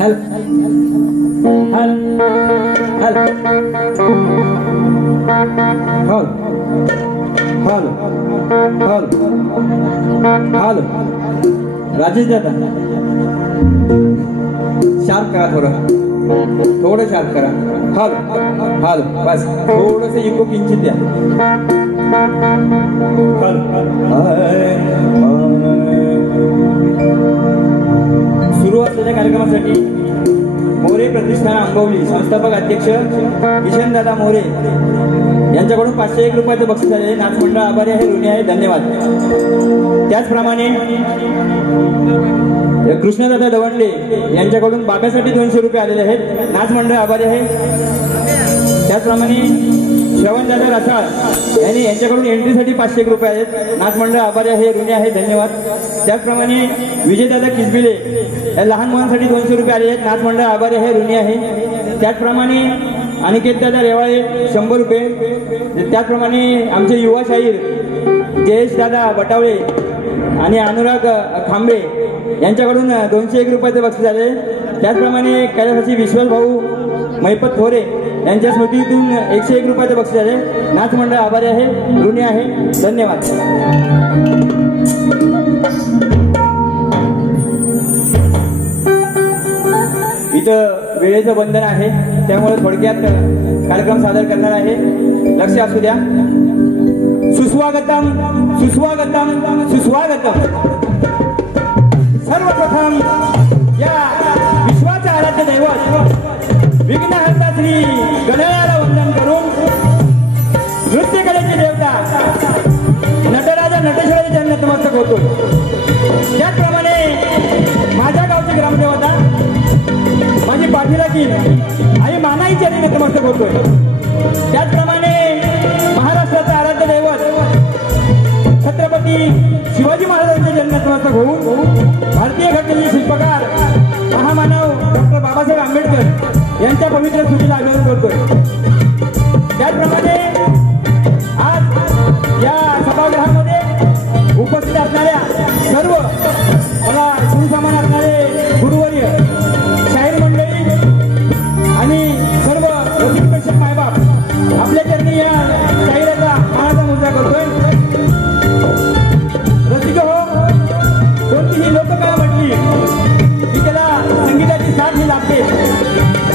हल हल हल हल हल हल हल राजेश दादा शार्प करा, थोडं शार्प करा. हल हल बस थोडंसं इको किंचित द्या. हल सुरू असलेल्या कार्यक्रमासाठी मोरे प्रतिष्ठान आंबवली संस्थापक अध्यक्ष किशनदादा मोरे यांच्याकडून 501 रुपयाचे बक्षीस आले. नाच मंडळ आभारी आहे, ऋणी आहे, धन्यवाद. त्याचप्रमाणे कृष्णदादा दवंडे यांच्याकडून बाब्यासाठी 200 रुपये आलेले आहेत. नाच मंडळ आभारी आहे. त्याचप्रमाणे श्रवणदादा रसाळ यांच्याकडून एंट्रीसाठी 501 रुपये आहेत. नाच मंडळ आभारी आहे, ऋणी आहे, धन्यवाद. त्याचप्रमाणे विजयदादा किसबिले या लहान मुलांसाठी 200 रुपये आले आहेत. नाच मंडळ आभारी आहे, ऋणी आहे. त्याचप्रमाणे अनिकेतदादा रेवाळे 100 रुपये. त्याचप्रमाणे आमचे युवा शाहीर जयेशदादा बटावळे आणि अनुराग खांबे यांच्याकडून 201 रुपयाचे बक्षीस आले. त्याचप्रमाणे कैलासाची विश्वास भाऊ मैपत थोरे यांच्या स्मृतीतून 101 रुपयाचे बक्षीस आले. नाच मंडळ आभारी आहे, ऋणी आहे, धन्यवाद. इथं वेळेचं बंधन आहे, त्यामुळे थोडक्यात कार्यक्रम सादर करणार आहे. लक्ष असू द्या. सुस्वागतम सुस्वागतम सुस्वागतम. सर्वप्रथम या विश्वाचे आराध्य दैवत विघ्नहर्ता श्री गणरायाला वंदन करून नृत्यकलेचे देवता नटराजा नटेश्वराचे चरण नतमस्तक होतो. त्याचप्रमाणे माझ्या गावची ग्रामदेवता माझी पाठीराखी आई मानाई चरणी नतमस्तक होतोय. त्याचप्रमाणे महाराष्ट्राचे आराध्य दैवत छत्रपती शिवाजी महाराजांचे जन्म नतमस्तक होऊन भारतीय घटनेचे शिल्पकार महामानव डॉक्टर बाबासाहेब आंबेडकर यांच्या पवित्र स्मृतीला अभिवादन करतोय. त्याचप्रमाणे आज या सभागृहामध्ये उपस्थित असणाऱ्या सर्व मला गुरुसमान असणारे गुरुवर्य, शाहीर मंडळी आणि सर्व रसिक प्रेक्षक मायबाप आपल्या चरणी या शाहिराचा मानाचा मुद्रा करतोय. रसिक हो, कोणतीही लोककला म्हटली की त्याला संगीताची साथ ही लागते.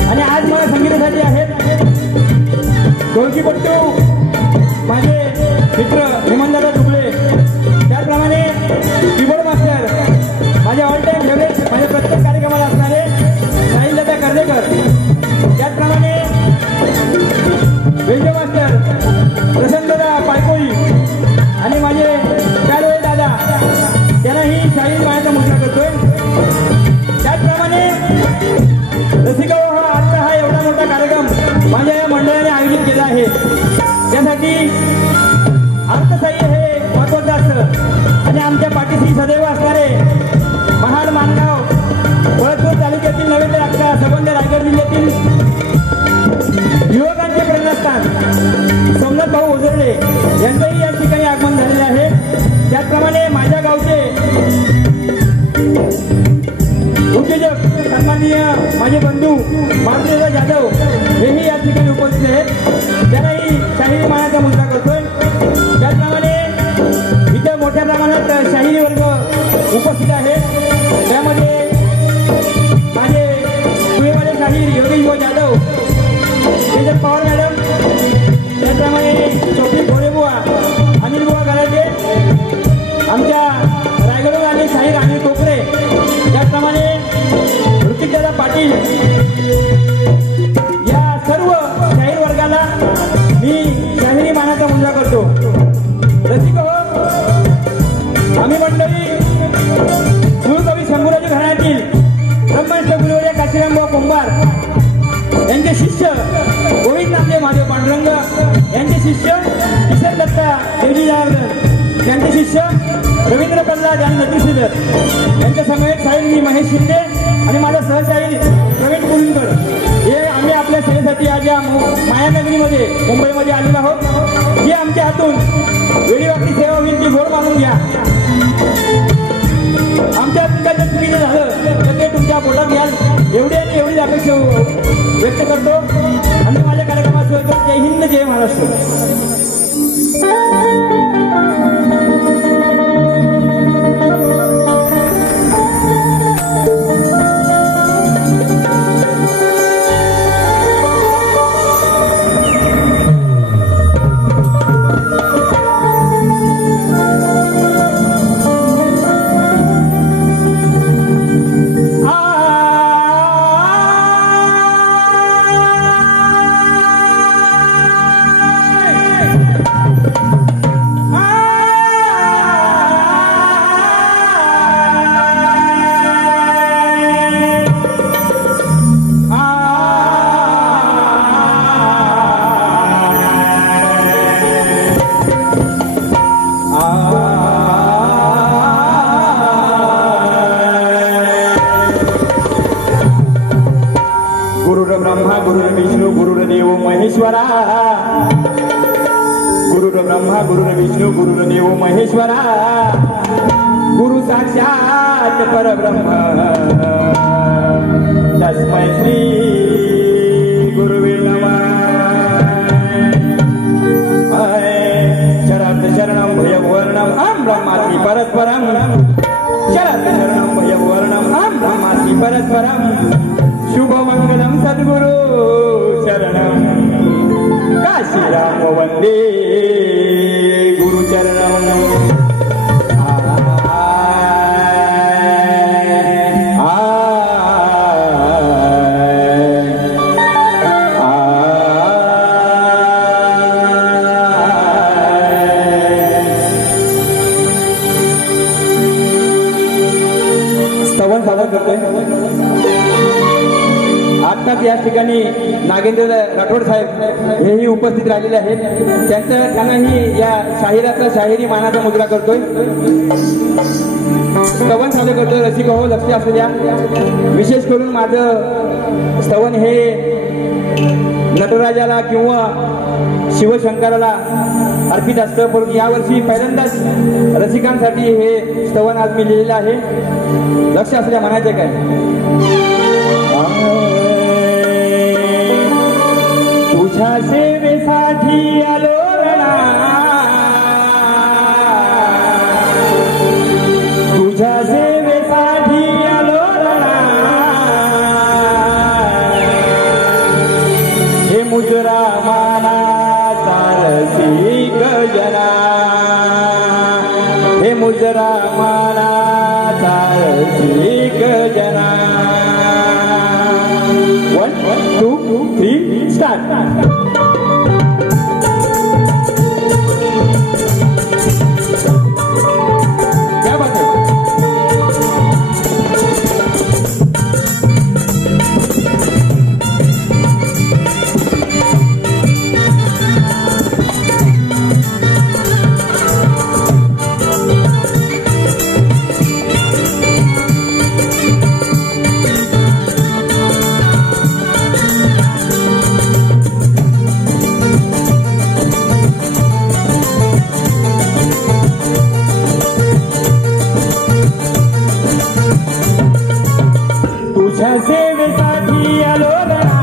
आणि आज मला संगीतासाठी आहेत ढोलकीपट्टू माझे मित्र हेमंतदादा दुबळे. त्याचप्रमाणे कीबोर्ड मास्टर माझे ऑल टाइम फेवरेट, माझ्या प्रत्येक कार्यक्रमाला असणारे साहिलदादा कर्देकर. त्याचप्रमाणे वेल्डे मास्टर प्रशांतदादा पायकोळी आणि माझे प्यारवेल दादा, त्यांनाही शाहीर मायाचा मुद्रा करतोय. त्याचप्रमाणे रसिका हा आजचा हा एवढा मोठा कार्यक्रम माझ्या या मंडळाने आयोजित केला आहे. त्यासाठी अर्थसहाय्य हे महत्वाचं असतं आणि आमच्या पाठीशी सदैव असणारे महाड मानगाव वळखपूर तालुक्यातील नव्हे तर अख्खा संबंध रायगड जिल्ह्यातील युवकांचे प्रेरणास्थान सोमनाथ भाऊ ओझरडे यांचंही या ठिकाणी आगमन झालेलं आहे. त्याचप्रमाणे माझ्या गावचे उद्योजक सन्माननीय माझे बंधू मारुतीदादा जाधव हेही या ठिकाणी उपस्थित आहेत. त्यांनाही शाहिरी मानाचा मुद्रा करतोय. त्याचप्रमाणे इथं मोठ्या प्रमाणात शाहिरी वर्ग उपस्थित आहे. त्यामध्ये माझे पुणेवाले शाहीर योगेश भाऊ जाधव, तेजस पवार मॅडम, त्याचप्रमाणे चोपडी भोरेबुवा, अनिल बुवा गराटे, आमच्या रायगडवर आणि शाहीर अनिल कोकरे, त्याचप्रमाणे ऋतिकदादा पाटील, या सर्व शाहीर वर्गाला मी शाहिरी मानाचा मुद्रा करतो. रसिक हो, आम्ही मंडळी मूळ कवी शंभूराजी घराण्यातील ब्रह्मश्र गुरुवर्य काशीरामभाऊ कुंभार यांचे शिष्य गोविंद नामदेव महादेव पांडुरंग, यांचे शिष्य किशन दत्ता देवजी जनार्दन, यांचे शिष्य रवींद्र प्रल्हाद आणि नटी श्रीधर, यांच्या समवेत शाहीर मी महेश शिंदे आणि माझा सहशाहीर प्रवीण कुरुंकर हे आम्ही आपल्या सेवेसाठी आज या मायानगरीमध्ये मुंबईमध्ये आलेलो आहोत. ही आमच्या हातून वेळीवाकडी सेवा होईल ती गोड मानून घ्या. आमच्या तुमच्या जर चुकीचं झालं तर ते तुमच्या पोटात घ्याल एवढी आणि एवढीच अपेक्षा व्यक्त करतो आणि माझ्या कार्यक्रमात जय हिंद जय महाराष्ट्र. ब्रह्मा गुरुर विष्णु गुरुर्देव महेश्वरा. गुरुर ब्रह्मा गुरुर विष्णु गुरुर्देव महेश्वरा. गुरु साक्षात परब्रह्म तस्मै श्री गुरुवे नमः. शरद शरणं भयवर्णम् अहं ब्रह्मास्मि परस्परम्. शरद शरणं भयवर्णम् अहं ब्रह्मास्मि परस्परम्. शुभमंगलम सद्गुरु चरणम काशीराम वंदे गुरु चरणम. स्तवन सादर करतोय. आत्ताच या ठिकाणी नागेंद्र राठोड साहेब हेही उपस्थित राहिलेले आहेत. त्यांनाही या शाहिराचा शाहिरी मानाचा मुद्रा करतोय. स्तवन सादर करतोय. रसिक हो लक्ष असू द्या. विशेष करून माझं स्तवन हे नटराजाला किंवा शिवशंकराला अर्पित असतं, परंतु यावर्षी पहिल्यांदाच रसिकांसाठी हे स्तवन आज मी लिहिलेलं आहे. लक्ष असू द्या. म्हणायचे काय? तुझ्या सेवेसाठी आलो रणा. तुझ्या सेवेसाठी आलो रणा. हे मुजरा मानाचा रसिक जना. हे मुजरा मानाचा रसिक जना. 1 2 3 स्टार्ट. तुझ्या सेवेसाठी आलो रणा.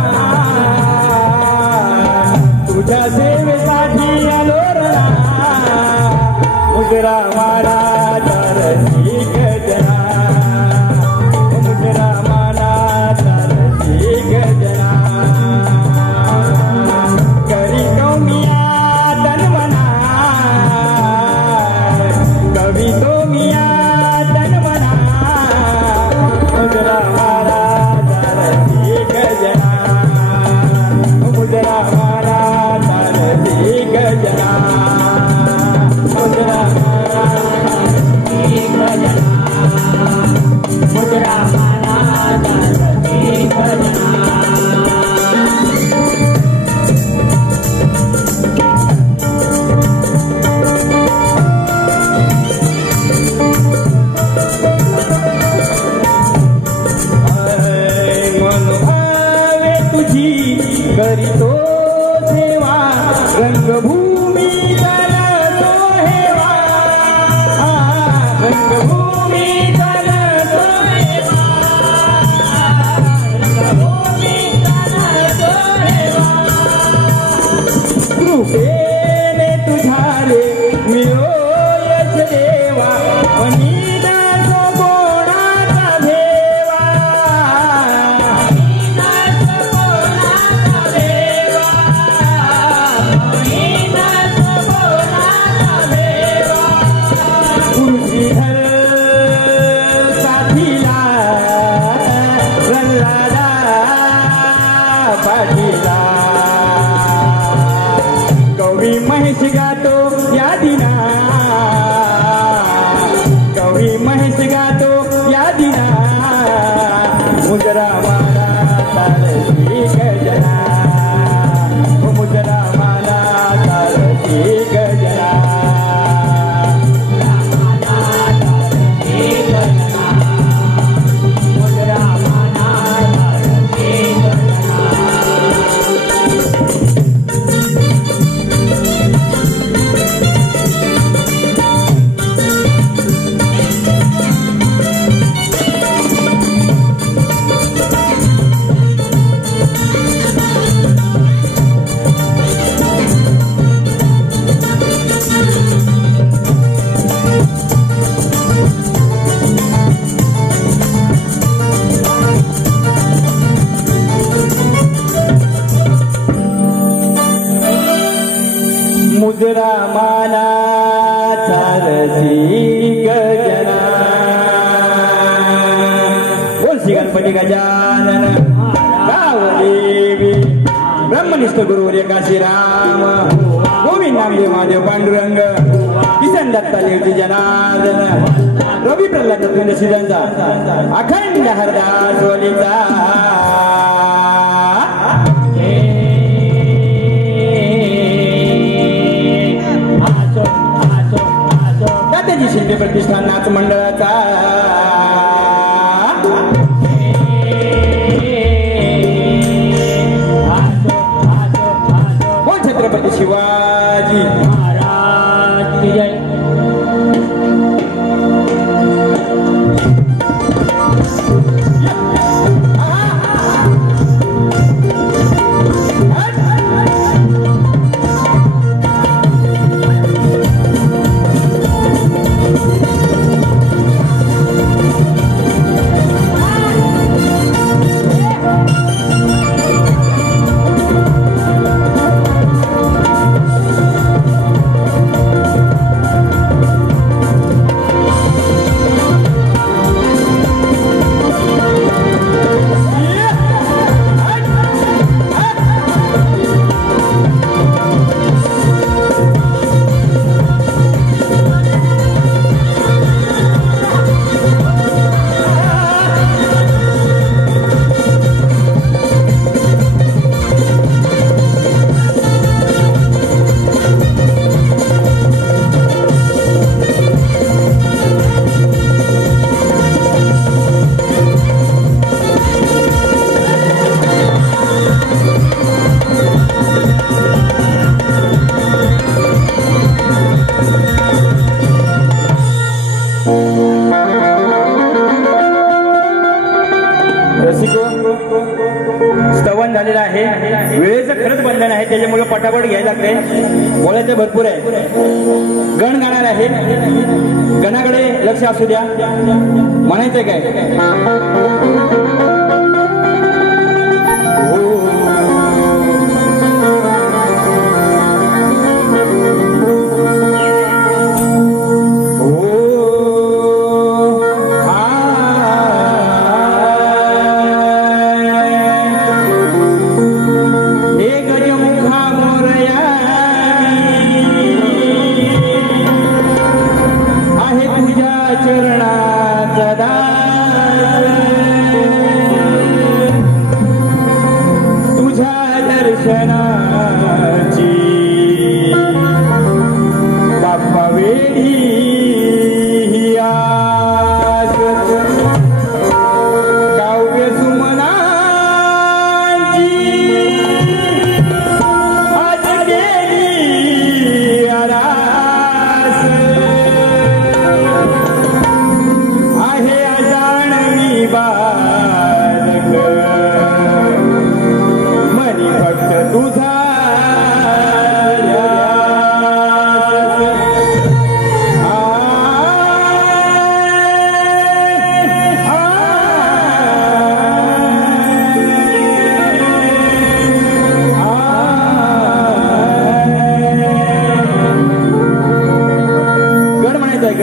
तुझ्या सेवेसाठी आलो रणा. मुजरा मानाचा रसिक जना. मुजरा मानाचा रसिक जना. करीतो मिया तन्मना. कवितो मिया तन्मना. मुजरा मुजरा पाठीला गौरी महेश गातो या दिना गौरी महेश गातो या दिना मुजरा माला तारसी गजना मुजरा माला तारसी गजना मुजरा माला तारसी गजना बोल श्री गणपती गजानन गावदेवी ब्रह्मनिष्ठ गुरु रेखा श्रीराम गोविंद नामदेव महादेव पांडुरंग किसन दत्ता देवजी जनार्दन रवी प्रल्हाद दत्त श्रीरांचा अखंड हरदास वलीचा शिंदे प्रतिष्ठान नाच मंडळाचा बोल छत्रपती शिवाजी महाराज की जय स्तवन झालेलं आहे वेळेचं खरंच बंधन आहे त्याच्यामुळे पटापट घ्यायला लागते बोलायचं भरपूर आहे गण गाणार आहे गणाकडे लक्ष असू द्या म्हणायचंय काय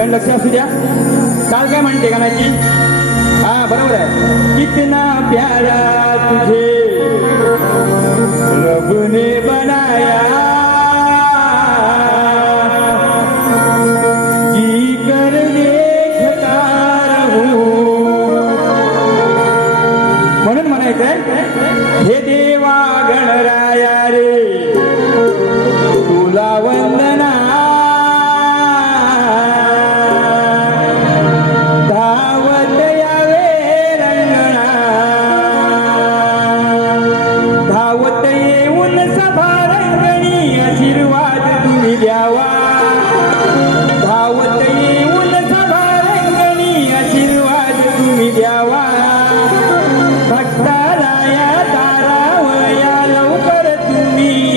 लक्ष असू द्या काल काय म्हणते गाण्याची हा बरोबर आहे कितना प्यारा तुझे माहित आहे? हे देवा गणराया रे तुला वंदना, धावत यावे रंगणा, धावत येऊन सभा रंगणी आशीर्वाद तुम्ही द्यावा, धावत येऊन सभा रंगणी आशीर्वाद तुम्ही द्यावा, भक्ताला या तारावया लवकर तुम्ही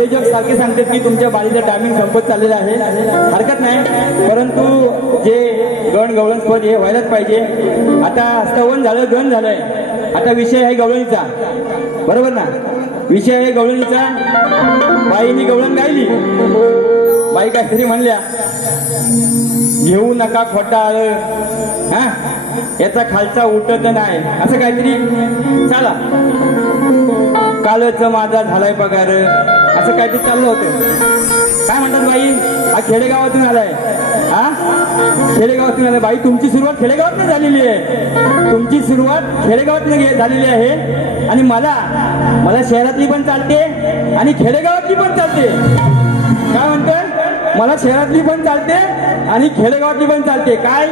आयोजक सारखे सांगतात की तुमच्या बाळीचं टायमिंग संपत चाललेलं आहे, हरकत नाही, परंतु जे गण गवळण स्पर्ध हे व्हायलाच पाहिजे. आता स्तवन झालं, गण झालंय, आता विषय आहे गवळणीचा, बरोबर ना? विषय आहे गवळणीचा. बाईनी गवळण गायली, बाई काहीतरी म्हणल्या, घेऊ नका खोटाळ, हा याचा खालचा उठत नाही, असं काहीतरी. चला, कालच माझा झालाय पगार, असं काहीतरी चाललं होतं. काय म्हणतात बाई? हा खेडेगावातून आलाय, हा खेडेगावातून आलाय. बाई तुमची सुरुवात खेडेगावातून झालेली आहे, तुमची सुरुवात खेडेगावातून झालेली आहे. आणि मला शहरातली पण चालते आणि खेडेगावातली पण चालते. काय म्हणतोय? मला शहरातली पण चालते आणि खेडेगावातली पण चालते. काय?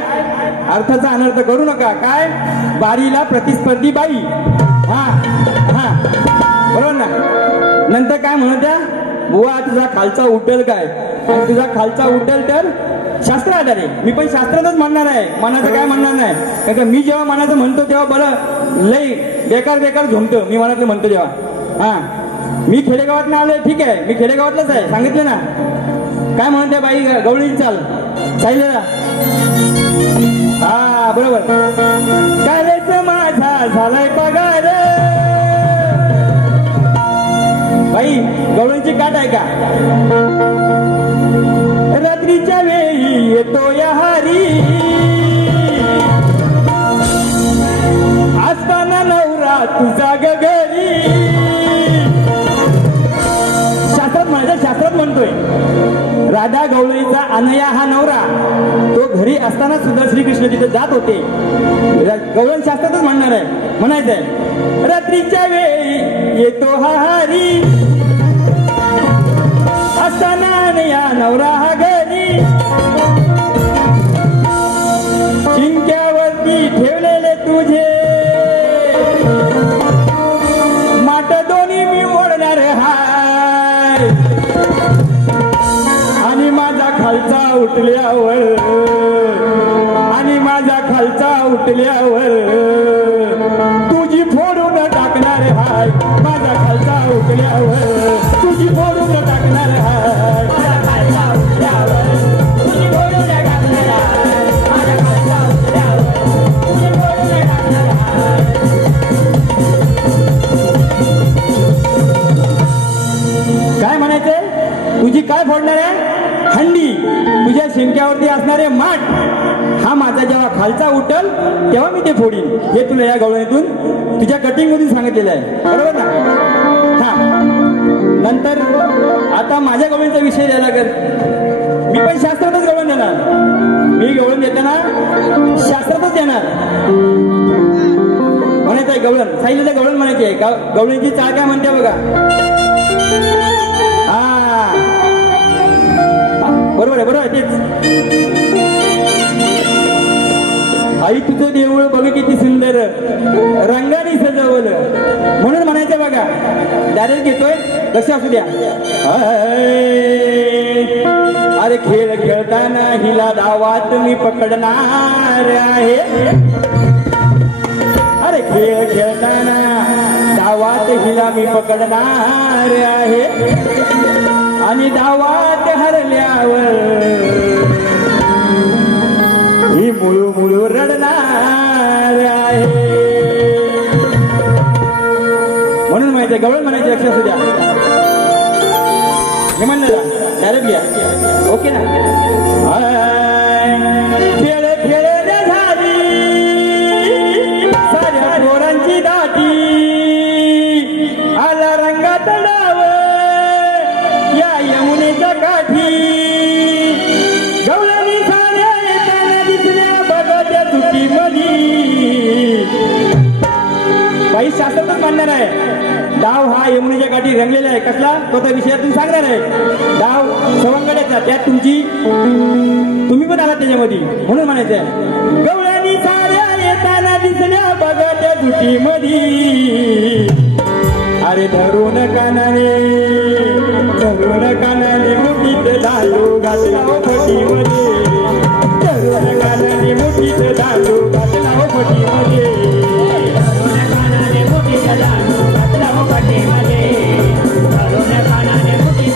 अर्थाचा अनर्थ करू नका. काय? बारीला प्रतिस्पर्धी बाई, हा हा बरोबर ना? नंतर काय म्हणत त्या, बुवा तुझा खालचा उठल काय? आणि तुझा खालचा उठल तर शास्त्र आधारे. मी पण शास्त्रातच म्हणणार आहे, मनाचं काय म्हणणार नाही. कारण का मी जेव्हा मनाचं म्हणतो तेव्हा बरं लई बेकार बेकार झुमतं. मी मनातलं म्हणतो जेव्हा, हा मी खेडेगावात आलोय, ठीक आहे, मी खेडेगावातलंच आहे, सांगितलं ना. काय म्हणते बाई? गवळणी चाल चाललेला, हा बरोबर. कालच माझा झालाय पगार. बाई गवळणीची काट आहे का? रात्रीच्या वेळी येतो या हारी, असताना नवरा तुझा गगरी. शास्त्रात म्हणायचं, शास्त्रात म्हणतोय राधा गवळणीचा अनया हा नवरा, तो घरी असताना सुद्धा श्रीकृष्ण तिथे जात होते. गवळण शास्त्रातच म्हणणार आहे, म्हणायचंय रात्रीच्या वेळी येतो हा हारी, असताना अनया नवरा हा घरी. चिंक्यावरती ठेवलेले तुझे माट दोन्ही मी ओढणार हाय, आणि माझा खालचा उठल्यावर, आणि माझा खालचा उठल्यावर तुझी फोडून टाकणार हाय. माझा खालचा उठल्यावर तुझी फोडून टाकणार हाय. माझा खालचा उठल्यावर तुझी फोडून टाकणार हाय. माझा खालचा उठल्यावर तुझी फोडून टाकणार हाय. काय म्हणायचंय? तुझी काय फोडणार आहे? हंडी. तुझ्या शिंक्यावरती असणारे माठ, हा माझा जेव्हा खालचा उठल तेव्हा मी ते फोडीन. हे तुला या गवळणीतून तुझ्या कटिंग मधून सांगितलेलं आहे, बरोबर ना? हा नंतर आता माझ्या गवळणीचा विषय द्यायला कर. मी पण शास्त्रातच गवळण देणार. मी गवळण देताना शास्त्रातच देणार. म्हणायचंय गवळण, साईला गवळण म्हणायची आहे. गवळणीची चाळ काय म्हणते बघा. बरोबर आहे, बरोबर आहे, तेच. आई तुझं देऊळ बघ किती सुंदर, रंगाने सजवलं, म्हणून म्हणायचं बघा. डायरेक्ट घेतोय, लक्ष असू द्या. अरे खेळ खेळताना हिला डावात मी पकडणार आहे. अरे खेळ खेळताना डावात हिला मी पकडणार आहे, आणि डावात हरल्यावर ही मुळू मुळू रडणार आहे. म्हणून माहिती गवळण म्हणायची, लक्ष असू द्या. हे म्हणलं डायरेक्ट घ्या, ओके ना? खेळ खेळण्या झाली साऱ्या पोरांची दाटी, आला रंगात डाव या यमुनेच्या काठी. गवळणी साऱ्या येताना दिसल्या बघत्या चुकीमधी. बाई शास्त्रातच मानणार आहे. डाव हा यमुनेच्या काठी रंगलेला आहे. कसला? तो त्या विषयातून सांगणार आहे. डाव सवंगड्याचा, त्यात तुम्ही पण आलात त्याच्यामध्ये, म्हणून म्हणायचं आहे गवळणी साऱ्या येताना दिसल्या बघत्या चुकीमधी. अरे धरून कानाने मुठीत दांडू घातला फटीमध्ये. धरून कानाने मुठीत दांडू घातला फटीमध्ये. धरून कानाने मुठीत दांडू घातला फटीमध्ये. धरून कानाने मुठीत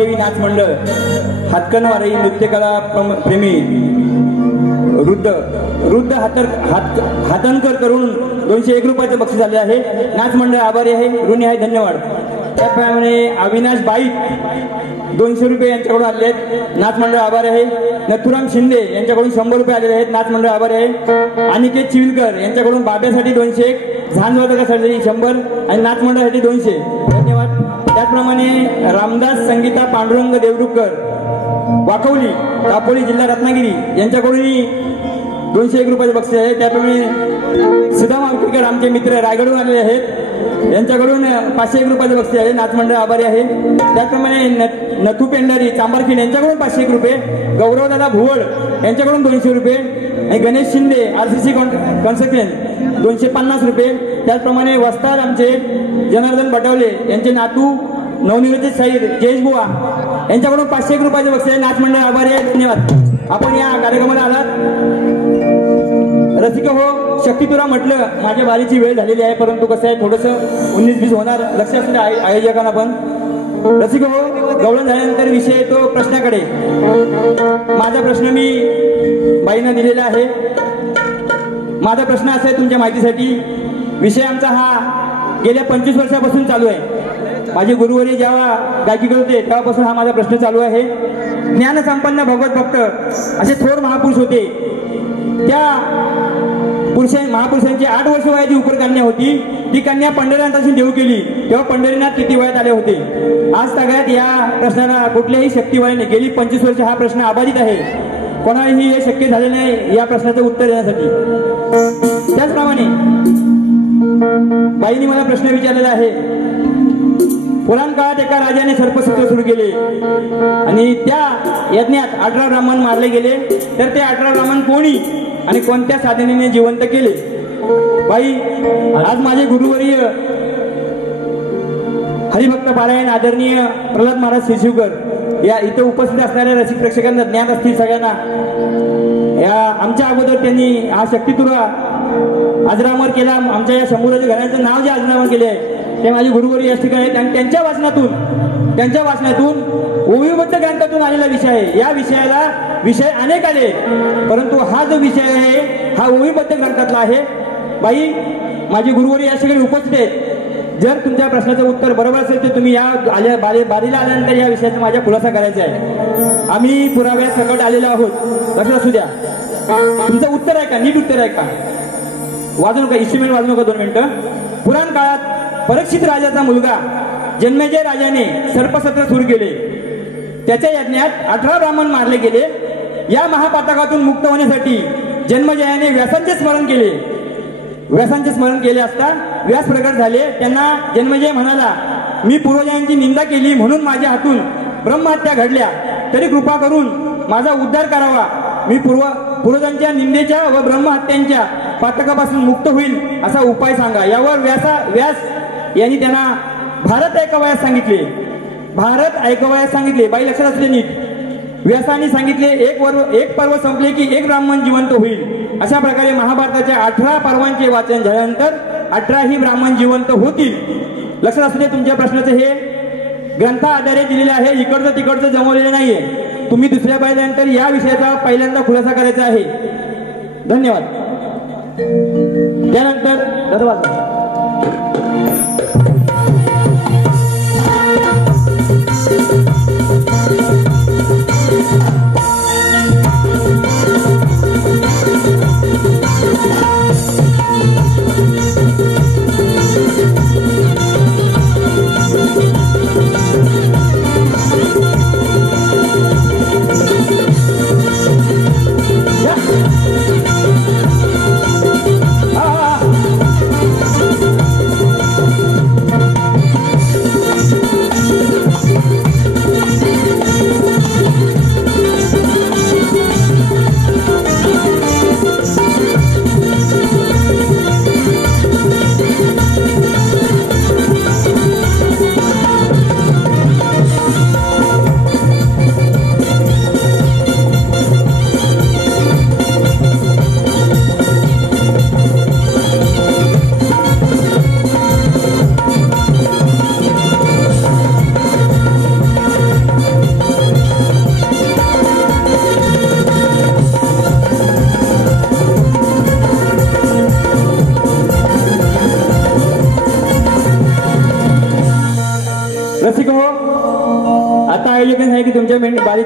अंबादेवी नाच मंडळ हातकणवारी नृत्यकला प्रेमी रुद्ध हातनकर करून 201 रुपयाचं बक्षीस आले आहे. नाच मंडळ आभारी आहे, ऋणी आहे, धन्यवाद. त्याप्रमाणे अविनाश बाईक 200 रुपये यांच्याकडून आले आहेत, नाच मंडळ आभारी आहे. नथुराम शिंदे यांच्याकडून 100 रुपये आलेले आहेत, नाच मंडळ आभारी आहे. अनिकेत चिविलकर यांच्याकडून बाब्यासाठी 201, झांजवादकासाठी 100 आणि नाच मंडळासाठी 200, धन्यवाद. त्याचप्रमाणे रामदास संगीता पांडुरंग देवरुखकर वाकवली दापोली जिल्हा रत्नागिरी यांच्याकडूनही 201 रुपयाचे बक्षीस आहे. त्याप्रमाणे सुदाम आमटेकर आमचे मित्र रायगडहून आलेले आहेत, यांच्याकडून 501 रुपयाचे बक्षीस आहे, नाच मंडळ आभारी आहे. त्याचप्रमाणे नथू पेंढारी चांबारखिंड यांच्याकडून 501 रुपये, गौरवदादा भुवड यांच्याकडून 200 रुपये आणि गणेश शिंदे RCC कन्स्ट्रक्शन 250 रुपये. त्याचप्रमाणे वस्ताद आमचे जनार्दन बटावले यांचे नातू नवनिर्मित शाहीर जयेश बुवा यांच्याकडून 501 रुपयाचे बक्षीस आहे, नाच मंडळ आभारी आहे, धन्यवाद. आपण या कार्यक्रमाला आलात. रसिक हो, शक्ती तुला म्हटलं माझ्या बारीची वेळ झालेली आहे, परंतु कसं आहे थोडंसं 19-20 होणार, लक्ष असू द्या आयोजकांना पण. रसिक हो, गवळण झाल्यानंतर विषय येतो प्रश्नाकडे. माझा प्रश्न मी बाईंना दिलेला आहे. माझा प्रश्न असा आहे तुमच्या माहितीसाठी. विषय आमचा हा गेल्या 25 वर्षापासून चालू आहे. माझे गुरुवारी जेव्हा गायकी करते तेव्हापासून हा माझा प्रश्न चालू आहे. ज्ञानसंपन्न भगवत भक्त असे थोर महापुरुष होते. त्या महापुरुषांची 8 वर्ष वयाची उपरकन्या होती. ती कन्या पंढरीनाथाशी देऊ केली तेव्हा पंढरीनाथ किती वयात आले होते? आज तागायत या प्रश्नाला कुठल्याही शक्तिवाळीने गेली 25 वर्ष हा प्रश्न अबाधित आहे. कोणालाही हे शक्य झाले नाही या प्रश्नाचं उत्तर देण्यासाठी. त्याचप्रमाणे बाईंनी मला प्रश्न विचारलेला आहे. पुराण काळात एका राजाने सर्पसूत्र सुरू केले आणि त्या यज्ञात 18 ब्राह्मण मारले गेले. तर ते 18 ब्राह्मण कोणी आणि कोणत्या साधनेने जिवंत केले? बाई, आज माझे गुरुवर्य हरिभक्त पारायण आदरणीय प्रल्हाद महाराज शिरशिवकर या इथे उपस्थित असणाऱ्या रसिक प्रेक्षकांना ज्ञान असतील सगळ्यांना. या आमच्या अगोदर त्यांनी हा शक्तितुरा अजरामर केला. आमच्या या शंभूराज घराण्याचं नाव जे अजरामर केले आहे ते माझे गुरुवर्य या ठिकाणी आहेत आणि त्यांच्या वाचनातून ओविबद्ध ग्रंथातून आलेला विषय आहे. या विषय अनेक आले, परंतु हा जो विषय आहे हा ओविबद्ध ग्रंथातला आहे. बाई, माझे गुरुवर्य या ठिकाणी उपस्थित आहेत. जर तुमच्या प्रश्नाचं उत्तर बरोबर असेल तर तुम्ही या बारीला आल्यानंतर या विषयाचा माझ्या खुलासा करायचा आहे. आम्ही पुराव्या सकट आलेलो आहोत, लक्षात असू द्या. तुमचं उत्तर आहे का? नीट उत्तर आहे का? वाजू नका, इन्स्ट्रुमेंट वाजू नका 2 मिनिटं. पुराण काळात परीक्षित राजाचा मुलगा जन्मेजय राजाने सर्पसत्र सुरू केले. त्याच्या यज्ञात 18 ब्राह्मण मारले गेले. या महापातकातून मुक्त होण्यासाठी जन्मेजयाने व्यासांचे स्मरण केले असता व्यास प्रकट झाले. त्यांना जन्मेजय म्हणाला, मी पूर्वजांची निंदा केली म्हणून माझ्या हातून ब्रह्महत्या घडल्या, तरी कृपा करून माझा उद्धार करावा. मी पूर्वजांच्या निंदेच्या व ब्रह्महत्यांच्या पातकापासून मुक्त होईल असा उपाय सांगा. यावर व्यास यांनी त्यांना भारत ऐकवयास सांगितले. बाई, लक्षात असले नीट. व्यासांनी सांगितले एक पर्व संपले की एक ब्राह्मण जिवंत होईल. अशा प्रकारे महाभारताच्या 18 पर्वांचे वाचन झाल्यानंतर 18ही ब्राह्मण जिवंत होतील. लक्षात असू दे, तुमच्या प्रश्नाचं हे ग्रंथा आधारे दिलेले आहे, इकडचं तिकडचं जमवलेलं नाहीये. तुम्ही दुसऱ्या पाहिल्यानंतर या विषयाचा पहिल्यांदा खुलासा करायचा आहे. धन्यवाद. त्यानंतर दरवाजा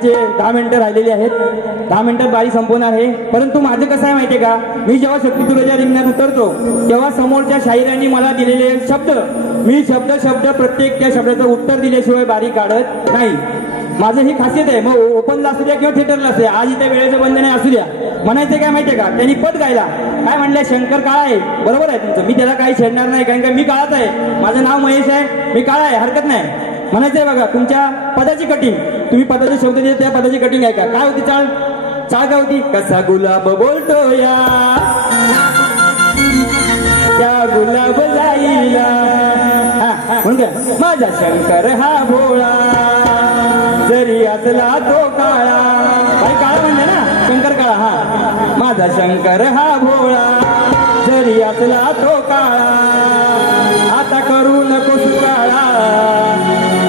बारीचे 10 मिनिटं राहिलेली आहेत. 10 मिनिटात बारी संपवणार आहे. परंतु माझं कसं आहे माहितीये का, मी जेव्हा शक्तितुराच्या रिंगणात उतरतो तेव्हा समोरच्या शाहिरांनी मला दिलेले शब्द, मी शब्द प्रत्येक त्या शब्दाचं उत्तर दिल्याशिवाय बारी काढत नाही. माझं ही खासियत आहे. मग ओपनला असू द्या किंवा थिएटरला असू द्या, आज इथे वेळेचं बंधन असू द्या. म्हणायचं काय माहितीये का, त्यांनी पद गायला काय म्हणलंय, शंकर काळा आहे. बरोबर आहे तुमचं, मी त्याला काही छेडणार नाही, कारण का मी काळाच आहे. माझं नाव महेश आहे, मी काळा आहे, हरकत नाही. म्हणायचंय बघा, तुमच्या पदाची कटिंग, तुम्ही पदाचे शब्द दिले त्या पदाची कटिंग आहे का, काय होती चाल काय होती, कसा गुलाब बोलतो या त्या गुलाब जाईला, म्हणून माझा शंकर हा भोळा जरी असला तो काळा. बाई काळा म्हणले ना, शंकर काळा. हा, माझा शंकर हा भोळा जरी असला तो काळा. आता करू नको काळा,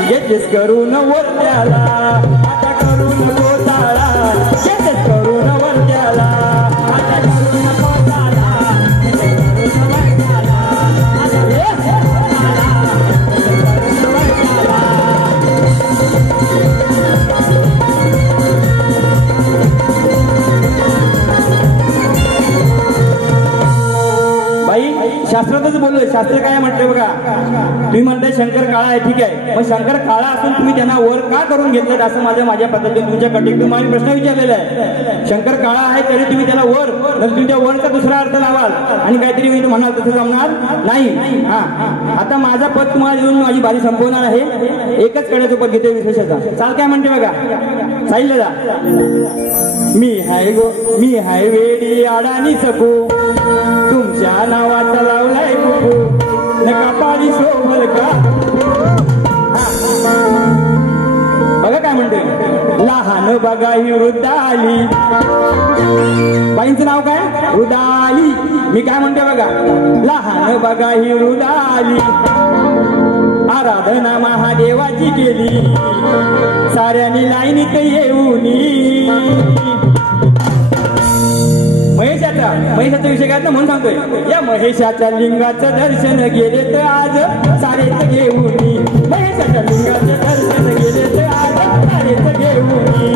येतेच करून वरत्याला. आता करू नको ताळा, येतेच करून वरत्याला. आता करू नको ताळा, येतेच करून वरत्याला. आता येतेच ताळा, येतेच करून वरत्याला. बाई शास्त्रातच बोललोय. शास्त्र काय म्हटलंय बघा, तुम्ही म्हणताय शंकर काळा आहे, ठीक आहे, मग शंकर काळा असून तुम्ही त्यांना वर का करून घेतलं, असं माझ्या पद्धतीने तुमच्या कटिंग मला प्रश्न विचारलेला आहे. शंकर काळा आहे तरी तुम्ही त्याला वर, तर तुम्ही त्या वरचा दुसरा अर्थ लावाल आणि काहीतरी मी म्हणाल, तसं जमणार नाही. हा, आता माझा पद तुम्हाला देऊन माझी बारी संपवणार आहे. एकच कड्याचं पद घेते विशेषता. चाल काय म्हणते बघा, सांगितलं जा, मी हाय वेडी आडानी सकू, तुमच्या नावाचा लावलाय कुकू, नका पाडी शोभल का. बघा काय म्हणते, लहान बघा ही वृद्धाली. बाईंचं नाव काय, वृद्धाली. मी काय म्हणते बघा, लहान बघा ही वृद्धाली, आराधना महादेवाची केली, साऱ्यांनी लाईनीत येऊनी. महेशाचा विषय काय म्हणून सांगतोय, या महेशाच्या लिंगाचं दर्शन गेले तर आज सारेच घेऊनी. महेशाच्या लिंगाचं दर्शन गेले तर आज सारेच घेऊनी.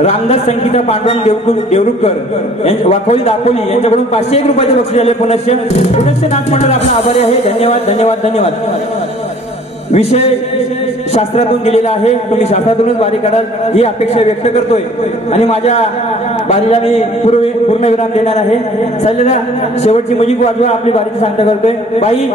रामदास संगीता पांडुरंग देवरुखकर वाखोली दापोली यांच्याकडून 501 रुपयाचे बक्षीस आले. पुनश्च नाथ मंडळ आपला आभारी आहे. धन्यवाद. विषय शास्त्रातून दिलेला आहे, तुम्ही शास्त्रातूनच बारी काढाल ही अपेक्षा व्यक्त करतोय आणि माझ्या बारीला मी पूर्णविराम देणार आहे. चाललेला शेवटची म्युझिक वाजवा, आपली बारीची सांगता करतोय. बाई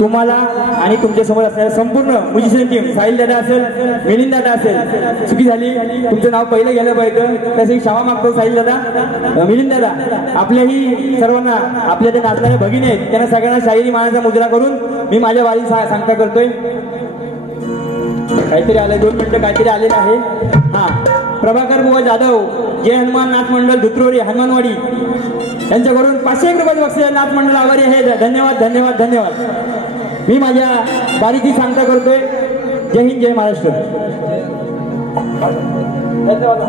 तुम्हाला आणि तुमच्या समोर असणाऱ्या संपूर्ण म्युझिशियन टीम, साहिल दादा असेल, मिलिंद दादा असेल, चुकी झाली, तुमचं नाव पहिलं गेलं पाहिजे, त्यासाठी क्षमा मागतो. साहिल दादा, मिलिंद दादा, आपल्याही सर्वांना, आपल्या ते नाचणारे भगिनी आहेत त्यांना सगळ्यांना शाहिरी मानाचा मुजरा करून मी माझ्या बारी सांगता करतोय. काहीतरी आलंय, 2 मिनिटं काहीतरी आलेलं आहे. हा, प्रभाकर बुवा जाधव, जय हनुमान नाथ मंडळ धुत्रोरी हनुमानवाडी यांच्याकडून 501 रुपयाचे बक्षीस नाथ मंडळ आभारी आहे. धन्यवाद. मी माझ्या बारीची सांगता करतोय. जय हिंद, जय महाराष्ट्र. धन्यवाद.